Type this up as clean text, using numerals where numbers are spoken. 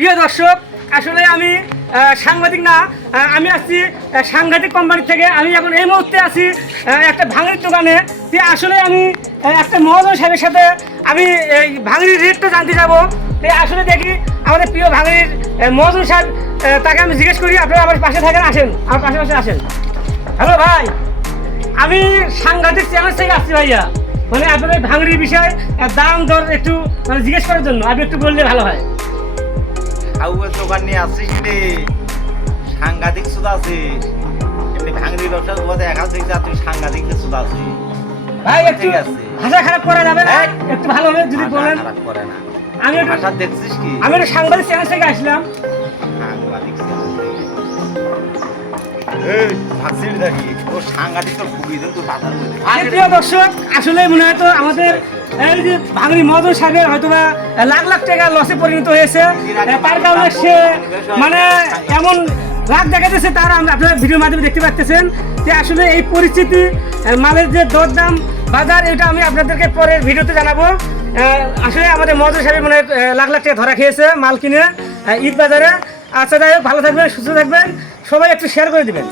প্রিয় দর্শক, আসলে আমি সাংবাদিক না, আমি আসছি সাংঘাতিক কোম্পানি থেকে। আমি এখন এই মুহূর্তে আছি একটা ভাঙড়ির দোকানে। আসলে আমি একটা মহাজন সাহেবের সাথে আমি এই ভাঙড়ির রেটটা জানতে যাবো। আসলে দেখি আমাদের প্রিয় ভাঙড়ির মহাজন সাহেব, তাকে আমি জিজ্ঞেস করি। আপনারা আমার পাশে থাকেন, আসেন আমার পাশে আসেন। হ্যালো ভাই, আমি সাংঘাতিক চ্যানেল থেকে আসছি ভাইয়া। মানে আপনাদের ভাঙড়ির বিষয় দাম দর একটু মানে জিজ্ঞেস করার জন্য। আপনি একটু বললে ভালো হয়। আউয়ের দোকান নিয়ে আসছিস রে, সাংঘাতিক সুদ আছে। এমনি ভাঙড়ি ব্যবসা তোমাদের একাল থেকে তুই সাংঘাতিক সুদ আছে ভাই একটু ঠিক আছে। ভাষা খারাপ করা যাবে না, একটু ভালো হবে যদি বলেন। খারাপ করে না, আমি একটু ভাষা দেখছিস কি? আমি একটা সাংবাদিক চ্যানেল থেকে আসলাম। সাংঘাতিক এই ভাগছিস নাকি? ও সাংঘাতিক তো খুবই কিন্তু ভাষার মধ্যে প্রিয় দর্শক, আসলে মনে হয় তো আমাদের এই যে ভাঙড়ি মহাজন সাহেবের হয়তোবা লাখ লাখ টাকা লসে পরিণত হয়েছে। তার কারণে সে মানে এমন রাগ দেখাতেছে, তার আপনারা ভিডিওর মাধ্যমে দেখতে পাচ্ছেন যে আসলে এই পরিস্থিতি, মালের যে দরদাম বাজার, এটা আমি আপনাদেরকে পরের ভিডিওতে জানাবো। আসলে আমাদের মহাজন সাহেব মানে লাখ লাখ টাকা ধরা খেয়েছে মাল কিনে ঈদ বাজারে। আচ্ছা, যাই হোক, ভালো থাকবেন, সুস্থ থাকবেন, সবাই একটু শেয়ার করে দিবেন।